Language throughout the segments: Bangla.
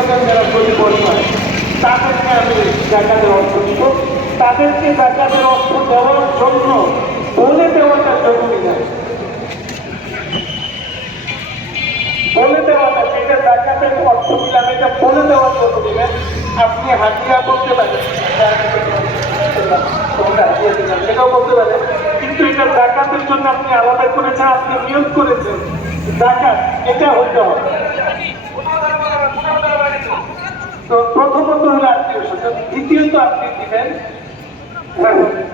স্বজন যারা গরিব হয় তাদেরকে আমি জাকাতের অর্থ দিব। তাদেরকে জাকাতের অর্থ দেওয়ার জন্য বলে দেওয়াটা জরুরি না, বলে দেওয়াটা, সেটা জাকাতের অর্থ দিলাম এটা বলে দেওয়ার জন্য দিবেন। আপনি হাতিয়া বলতে পারেন, সেটাও বলতে পারেন, কিন্তু এটা জাকাতের জন্য আপনি আলাদা করেছেন, আপনি নিয়োগ করেছেন জাকাত, এটা হইতে হবে। তো প্রথমত হলো আত্মীয় স্বজন, দ্বিতীয়ত আপনি দিবেন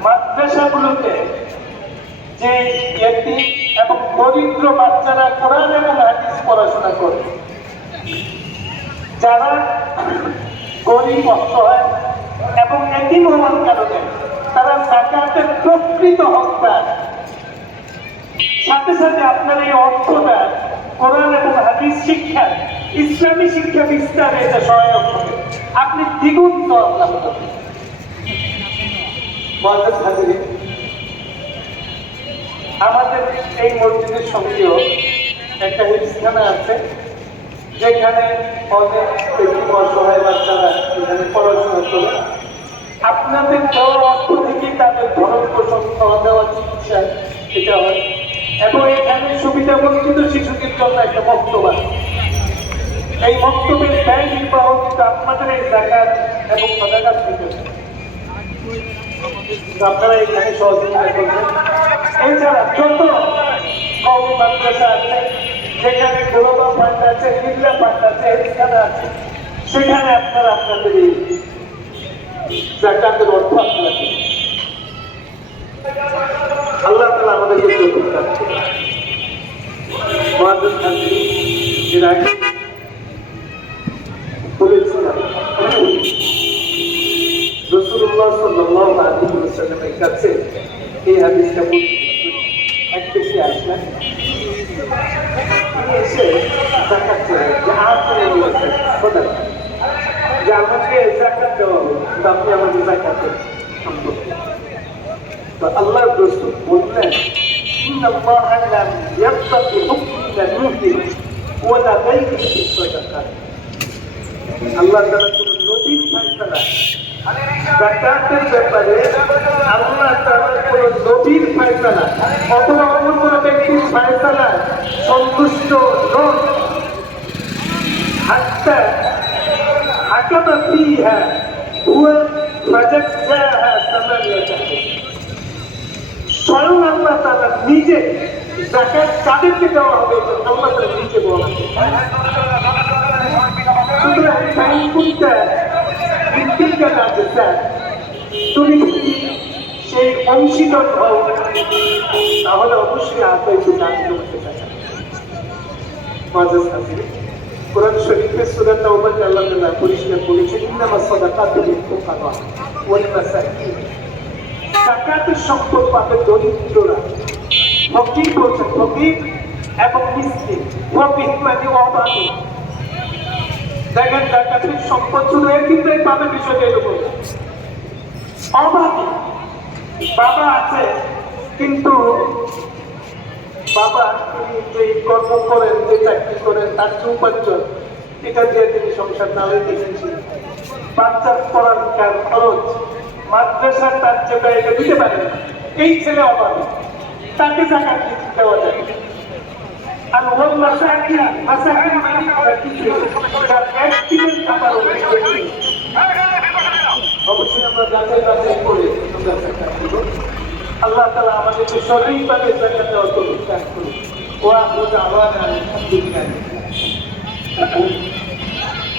মাদ্রাসাগুলোতে যে এতিম এবং দরিদ্র বাচ্চারা কোরআন এবং হাদিস পড়াশোনা করে, যারা গরিব অসহায় এবং এতিম হওয়ার কারণে তারা জাকাতের প্রকৃত হকদার, সাথে সাথে আপনার এই অর্থটা কোরআন এবং হাদিস শিক্ষা, ইসলামী শিক্ষা বিস্তারে এটা সহায়ক হবে। আপনি দ্বিগুণ সওয়াব লাভ করবেন। আমাদের এই মসজিদের সঙ্গেও একটা হিফজখানা আছে, যেখানে অনেক অসহায় বাচ্চারা এখানে পড়াশোনা করে। আপনাদের দেওয়ার অর্থ থেকেই তাদের ভরণ পোষণ, খাওয়া দাওয়া, চিকিৎসা এটা হয়। এবং এখানে সুবিধা বঞ্চিত শিশুদের জন্য একটা বক্তব্য আছে। এই বক্তব্যের ব্যয় নির্বাহ কিন্তু আপনাদের এই জাকাত এবং সাদাকাত থেকে আপনারা এখানে সহযোগিতা করবেন। এছাড়া যত কওমি মাদ্রাসা আছে, যেখানে গ্লোবাল ফান্ড আছে, বিড়লা ফান্ড আছে, এখানে আছে, সেখানে আপনারা আপনাদের এই জাকাতের অর্থ আপনারা দেবেন। আল্লাহ তাআলা আমাদেরকে তৌফিক দান করুন। মুআজ্জিজ হাজরিন, এর আগে বলেছিলাম রাসূলুল্লাহ সাল্লাল্লাহু আলাইহি ওয়াসাল্লামের কাছে এই হাদিসটা এক ব্যক্তি আসলেন, তিনি এসে জাকাত চাইলেন, যে আপনি বলেছেন সাদাকা, যে আমাকে জাকাত দেওয়া হবে, কিন্তু আপনি আমাকে জাকাতের সম্পর্কে। তো আল্লাহর রাসূল বললেন, ইন্নাল্লাহা লাম ইয়াবতাগি হুকমান মুহদিন ওয়া লা গায়রিহি ফিস সাদাকাত। আল্লাহ তাআলা কোন নবীর ফয়সালা জাকাতের ব্যাপারে, আল্লাহ তাআলা কোন নবীর ফয়সালা অথবা অন্য কোন ব্যক্তির ফয়সালা সন্তুষ্ট নন হাত্তা হাকামা ফিহা হুয়া ফাজাজ্জাহা সামানিয়াতা। স্বয়ং আল্লাহ তাআলা নিজে জাকাত কাদেরকে দেওয়া হবে এটা আল্লাহ তাআলা নিজে বলেন। তুমি সেই অংশীদার হও, তাহলে অবশ্যই আত্মাইতে দান করতে চাই। কোরআন শরীফের সূরা তাওবাতে আল্লাহ তাআলা পরিষ্কার বলেছেন, ইন্নামাস সাদাকাতু লিল-ফুকারা ওয়াল-মাসাকিন। জাকাতের সম্পদ পাবে দরিদ্ররা। ফকির বলছেন, ফকির এবং মিসকিন। ফকির মানে অভাবী। দেখেন জাকাতের সম্পদ শুধু একদিনটাই পাবে, বিষয়টা এরকম। অভাবী বাবা আছে, কিন্তু বাবা তিনি যে কর্ম করেন, যে চাকরি করেন, তার যে উপার্জন, এটা দিয়ে তিনি সংসার নামে দেখেছি। বাচ্চার পড়ার খরচ, মাদ্রাসার তার যেটা, এটা দিতে পারে না। এই ছেলে অভাবী, তাকে জাকাত দেওয়া যায়। আর ওর মাসাকিন, মাসাকিন মানে যার একদিনের খাবার অবশ্যই আমরা যাচাই বাছাই করে আল্লাহ তাআলা আমাদেরকে সঠিকভাবে জাকাত দেওয়ার তৌফিক দান করুন। ওয়া আখিরু দাওয়ানা আলহামদুলিল্লাহ।